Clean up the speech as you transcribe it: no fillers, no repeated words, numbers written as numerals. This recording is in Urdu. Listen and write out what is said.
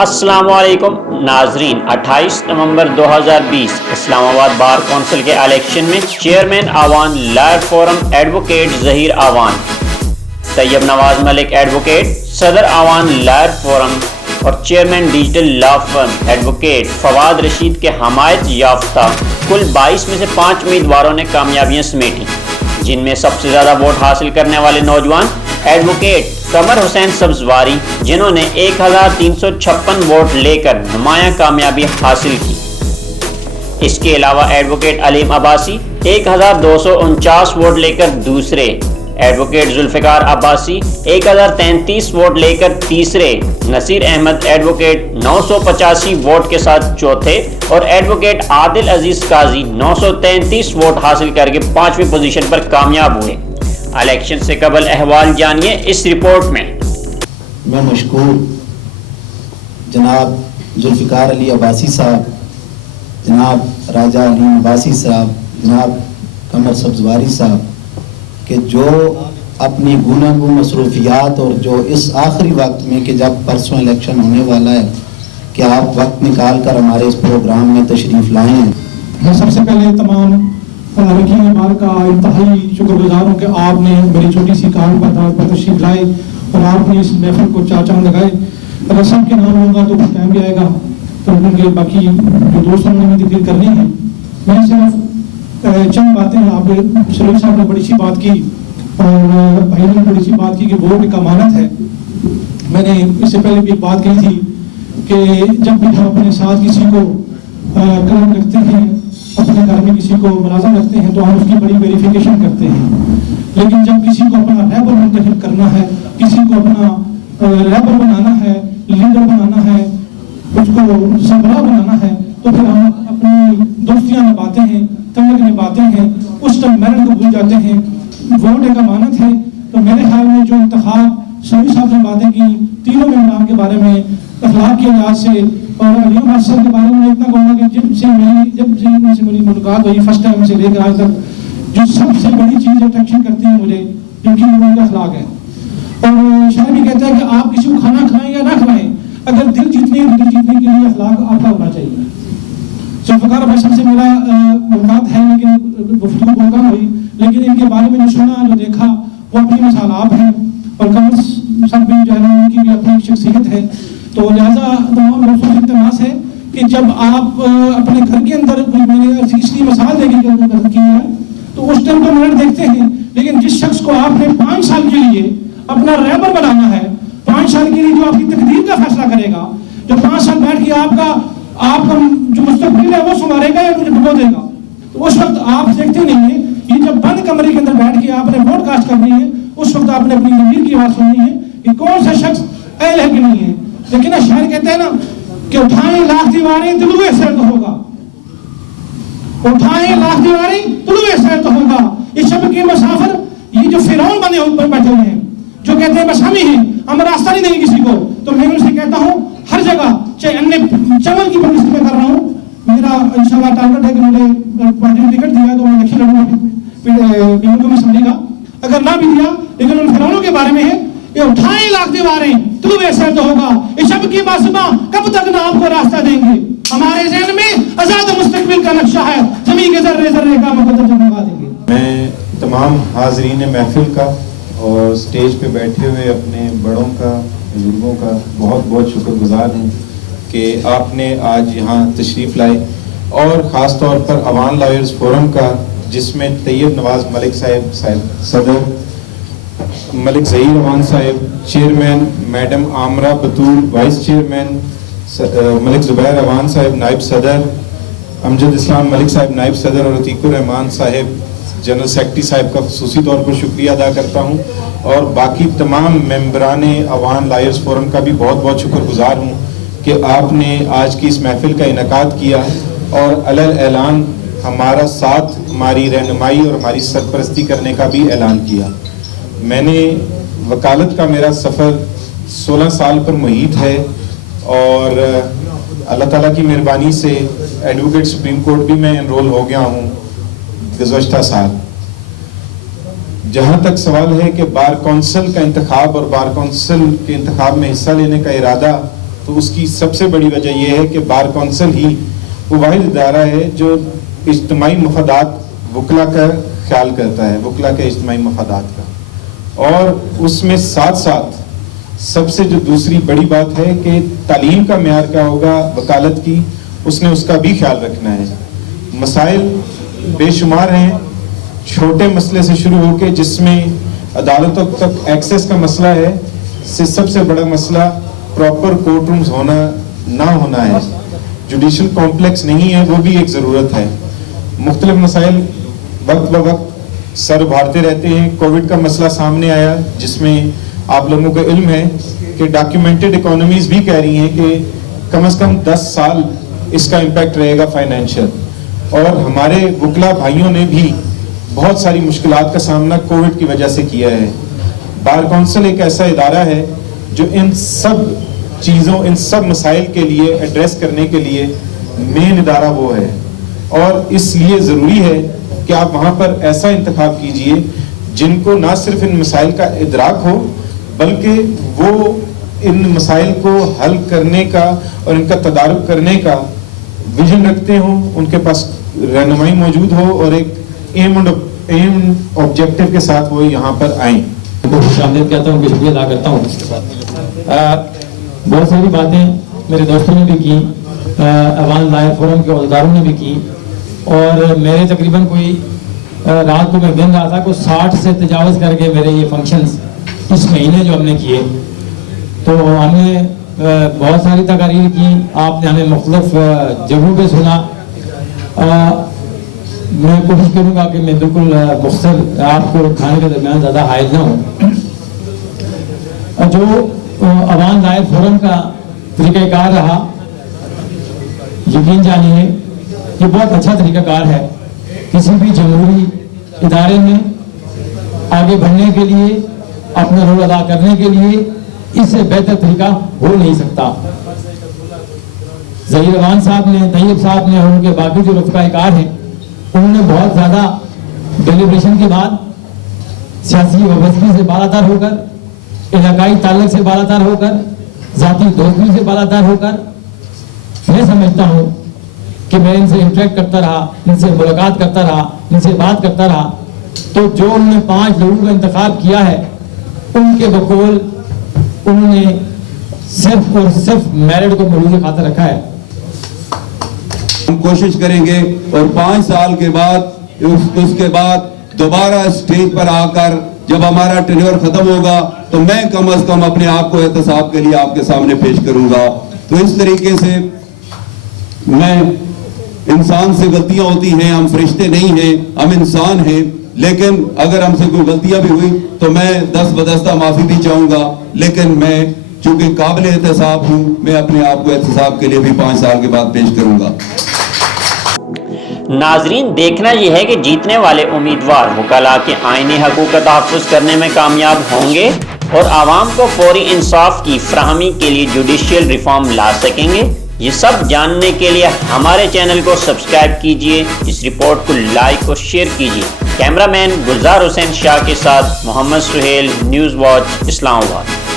السلام علیکم ناظرین، 28 نومبر 2020 اسلام آباد بار کونسل کے الیکشن میں چیئرمین آوان لائر فورم ایڈوکیٹ ظہیر آوان، طیب نواز ملک ایڈوکیٹ صدر آوان لائر فورم اور چیئرمین ڈیجیٹل لا فرم ایڈوکیٹ فواد رشید کے حمایت یافتہ کل 22 میں سے 5 امیدواروں نے کامیابیاں سمیٹیں، جن میں سب سے زیادہ ووٹ حاصل کرنے والے نوجوان ایڈوکیٹ قمر حسین سبزواری، جنہوں نے 1356 ووٹ لے کر نمایاں کامیابی حاصل کی۔ اس کے علاوہ ایڈوکیٹ علیم عباسی 1249 ووٹ لے کر دوسرے، ایڈوکیٹ ذوالفقار عباسی 1033 ووٹ لے کر تیسرے، نصیر احمد ایڈوکیٹ 985 ووٹ کے ساتھ چوتھے اور ایڈوکیٹ عادل عزیز قاضی 933 ووٹ حاصل کر کے 5ویں پوزیشن پر کامیاب ہوئے۔ الیکشن سے قبل احوال جانیے اس رپورٹ میں۔ میں مشکور جناب ذوالفقار علی عباسی صاحب، جناب راجہ علیم عباسی صاحب، جناب قمر سبزواری صاحب کہ جو اپنی گوناگوں مصروفیات اور جو اس آخری وقت میں کہ جب پرسوں الیکشن ہونے والا ہے کہ آپ وقت نکال کر ہمارے اس پروگرام میں تشریف لائے ہیں۔ میں سب سے پہلے تمام رکین بار کا انتہائی شکر گزار ہوں کہ آپ نے میری چھوٹی سی کار پر تشریف لائے اور آپ نے اس محفل کو چار چاند لگائے۔ اگر سب کے نام لوں گا تو پھر ٹائم بھی آئے گا، تو کیونکہ باقی جو دوستوں نے بھی ذکر کرنی ہے، میں صرف چند باتیں، آپ شریف صاحب نے بڑی سی بات کی اور بھائی نے بڑی سی بات کی کہ ووٹ ایک امانت ہے۔ میں نے اس سے پہلے بھی ایک بات کہی تھی کہ جب بھی ہم اپنے ساتھ کسی کو قلم رکھتے ہیں، اپنے گھر میں کسی کو ملازم رکھتے ہیں تو ہم اس کی بڑی ویریفیکیشن کرتے ہیں، لیکن جب کسی کو اپنا رہبر منتخب کرنا ہے، کسی کو اپنا رہبر بنانا ہے، لیڈر بنانا ہے، اس کو سربراہ بنانا ہے، تو پھر ہم اپنی دوستیاں نبھاتے ہیں، تنگ نبھاتے ہیں، اس ٹائم میرٹ کو بھول جاتے ہیں۔ ووٹ ایک امانت ہے، تو میرے خیال میں جو انتخاب سبھی صاحب نے باتیں کی، تینوں امام کے بارے میں اخلاق کے لحاظ سے اور علیم حسن کے بارے میں اتنا کہوں گا کہ جب سے میری ملاقات ہوئی فرسٹ ٹائم سے لے کر آج تک، جو سب سے بڑی چیز اٹریکشن کرتی ہے مجھے کیونکہ ان کا اخلاق ہے۔ اور شاعر بھی کہتا ہے کہ آپ کسی کو کھانا کھلائیں یا نہ کھلائیں، اگر دل جیتنے کے لیے اخلاق آپ کا ہونا چاہیے۔ ذوالفقار عباسی سے میرا ملاقات ہے لیکن گفتگو بہت کم ہوئی، لیکن ان کے بارے میں جو سنا جو دیکھا وہ اپنی مثال آپ ہیں، اور قمر صاحب بھی جو ہے ان کی بھی اپنی شخصیت ہے، تو لہٰذا تمام دوستوں سے التماس ہے کہ جب آپ اپنے گھر کے اندر میں نے اس لیے مثال دے کی ہے تو اس ٹائم تو منٹ دیکھتے ہیں، لیکن جس شخص کو آپ نے 5 سال کے لیے اپنا رہبر بنانا ہے، 5 سال کے لیے جو آپ کی تقدیر کا فیصلہ کرے گا، جو 5 سال بیٹھ کے آپ کا جو مستقبل ہے وہ سنوارے گا یا مجھے ڈبو دے گا، تو اس وقت آپ دیکھتے نہیں ہیں، یہ جب بند کمرے کے اندر بیٹھ کے آپ نے ووٹ کاسٹ کرنی ہے، اس وقت آپ نے اپنی ضمیر کی آواز سننی ہے کہ کون سا شخص اہل ہے کہ نہیں ہے۔ لیکن شاعر کہتے ہیں نا کہ اٹھائیں لاکھ دیواریں طلوع سیر تو ہوگا، اٹھائیں لاکھ دیواریں طلوع سیر تو ہوگا۔ اس شب کے مسافر، یہ جو فرعون بنے اوپر بیٹھے ہوئے ہیں، جو کہتے ہیں بس ہم ہی ہیں، ہم راستہ نہیں دیں گے کسی کو، تو میں ان سے کہتا ہوں ہر جگہ، چاہے ان چمن کی پبلسٹی میں کر رہا ہوں، میرا انشاءاللہ ٹارگٹ ہے کہ مجھے پارٹی ٹکٹ دیا تو میں الیکشن لڑوں گا پیمنٹ اسمبلی کا، اگر نہ بھی دیا لیکن ان فرعونوں کے بارے میں ہے کہ اٹھائیں لاکھ دیواریں طلوع سیر تو ہوگا، اس شب کی معصوماں کب تک نہ آپ کو راستہ دیں گے، ہمارے ذہن میں آزاد مستقبل کا نقشہ ہے، زمین کے ذرے ذرے کا مقدر جمع دیں گے۔ میں تمام حاضرین محفل کا اور سٹیج پہ بیٹھے ہوئے اپنے بڑوں کا، بزرگوں کا بہت بہت شکر گزار ہوں کہ آپ نے آج یہاں تشریف لائے، اور خاص طور پر عوان لائرز فورم کا، جس میں طیب نواز ملک صاحب صدر، ملک ظہیر عوان صاحب چیئرمین، میڈم عامرہ بطول وائس چیئرمین، ملک زبیر عوان صاحب نائب صدر، امجد اسلام ملک صاحب نائب صدر، اور عتیق الرحمان صاحب جنرل سیکرٹری صاحب کا خصوصی طور پر شکریہ ادا کرتا ہوں، اور باقی تمام ممبران عوان لائرز فورم کا بھی بہت بہت شکر گزار ہوں کہ آپ نے آج کی اس محفل کا انعقاد کیا اور علل اعلان ہمارا ساتھ، ہماری رہنمائی اور ہماری سرپرستی کرنے کا بھی اعلان کیا۔ میں نے وکالت کا میرا سفر 16 سال پر محیط ہے، اور اللہ تعالیٰ کی مہربانی سے ایڈوکیٹ سپریم کورٹ بھی میں انرول ہو گیا ہوں گزشتہ سال۔ جہاں تک سوال ہے کہ بار کونسل کا انتخاب اور بار کونسل کے انتخاب میں حصہ لینے کا ارادہ تو اس کی سب سے بڑی وجہ یہ ہے کہ بار کونسل ہی وہ واحد ادارہ ہے جو اجتماعی مفادات وکلا کا خیال کرتا ہے، وکلا کے اجتماعی مفادات کا، اور اس میں ساتھ ساتھ سب سے جو دوسری بڑی بات ہے کہ تعلیم کا معیار کیا ہوگا وکالت کی، اس نے اس کا بھی خیال رکھنا ہے۔ مسائل بے شمار ہیں، چھوٹے مسئلے سے شروع ہو کے جس میں عدالتوں تک ایکسیس کا مسئلہ ہے، سے سب سے بڑا مسئلہ پراپر کورٹ رومز ہونا نہ ہونا ہے، جوڈیشل کمپلیکس نہیں ہے، وہ بھی ایک ضرورت ہے۔ مختلف مسائل وقت بوقت سر ابھارتے رہتے ہیں۔ کووڈ کا مسئلہ سامنے آیا جس میں آپ لوگوں کو علم ہے کہ ڈاکیومنٹڈ اکانومیز بھی کہہ رہی ہیں کہ کم از کم 10 سال اس کا امپیکٹ رہے گا فائنینشیل، اور ہمارے وکلا بھائیوں نے بھی بہت ساری مشکلات کا سامنا کووڈ کی وجہ سے کیا ہے۔ بار کونسل ایک ایسا ادارہ ہے جو ان سب چیزوں، ان سب مسائل کے لیے ایڈریس کرنے کے لیے مین ادارہ وہ ہے، اور اس لیے ضروری ہے کہ آپ وہاں پر ایسا انتخاب کیجئے جن کو نہ صرف ان مسائل کا ادراک ہو بلکہ وہ ان مسائل کو حل کرنے کا اور ان کا تدارک کرنے کا ویژن رکھتے ہوں، ان کے پاس رہنمائی موجود ہو اور ایک ایم آبجیکٹو کے ساتھ وہ یہاں پر آئیں۔ خوش آمدید کہتا ہوں، شکریہ ادا کرتا ہوں۔ بہت ساری باتیں میرے دوستوں نے بھی کی، عوام لائر فورم کے عہدیداروں نے بھی کی، اور میرے تقریباً کوئی رات کو میں گن رہا تھا کہ 60 سے تجاوز کر کے میرے یہ فنکشنز اس مہینے جو ہم نے کیے، تو ہم نے بہت ساری تقاریر کی، آپ نے ہمیں مختلف جگہوں پہ سنا۔ میں کوشش کروں گا کہ میں بالکل مختصر آپ کو کھانے کے درمیان زیادہ حائل نہ ہوں۔ جو عوام لائر فورم کا طریقہ کار رہا، یقین جانیے یہ بہت اچھا طریقہ کار ہے۔ کسی بھی جمہوری ادارے میں آگے بڑھنے کے لیے، اپنا رول ادا کرنے کے لیے اس سے بہتر طریقہ ہو نہیں سکتا۔ ظہیر امان صاحب نے، طیب صاحب نے اور ان کے باقی جو رفقائے کار ہیں، انہوں نے بہت زیادہ ڈیلیبریشن کے بعد سیاسی وابستگی سے بالاتر ہو کر، علاقائی تعلق سے بالاتر ہو کر، ذاتی دوستی سے بالاتر ہو کر، میں سمجھتا ہوں کہ میں ان سے انٹریکٹ کرتا رہا، ان سے ملاقات کرتا رہا، ان سے بات کرتا رہا، تو جو انہوں نے 5 لوگوں کا انتخاب کیا ہے، ان کے بقول انہوں نے صرف اور صرف میرٹ کو ملوث خاطر رکھا ہے۔ ہم کوشش کریں گے اور 5 سال کے بعد اس کے بعد دوبارہ اسٹیج پر آ کر جب ہمارا ٹینیور ختم ہوگا تو میں کم از کم اپنے آپ کو احتساب کے لیے آپ کے سامنے پیش کروں گا۔ تو اس طریقے سے میں، انسان سے غلطیاں ہوتی ہیں، ہم فرشتے نہیں ہیں، ہم انسان ہیں، لیکن اگر ہم سے کوئی غلطیاں بھی ہوئی تو میں دست بدستہ معافی بھی چاہوں گا، لیکن میں چونکہ قابل احتساب ہوں، میں اپنے آپ کو احتساب کے لیے بھی 5 سال کے بعد پیش کروں گا۔ ناظرین، دیکھنا یہ ہے کہ جیتنے والے امیدوار وکلاء کے آئینی حقوق کا تحفظ کرنے میں کامیاب ہوں گے اور عوام کو فوری انصاف کی فراہمی کے لیے جوڈیشل ریفارم لا سکیں گے۔ یہ سب جاننے کے لیے ہمارے چینل کو سبسکرائب کیجئے، اس رپورٹ کو لائک اور شیئر کیجئے۔ کیمرہ مین گلزار حسین شاہ کے ساتھ محمد سہیل، نیوز واچ، اسلام آباد۔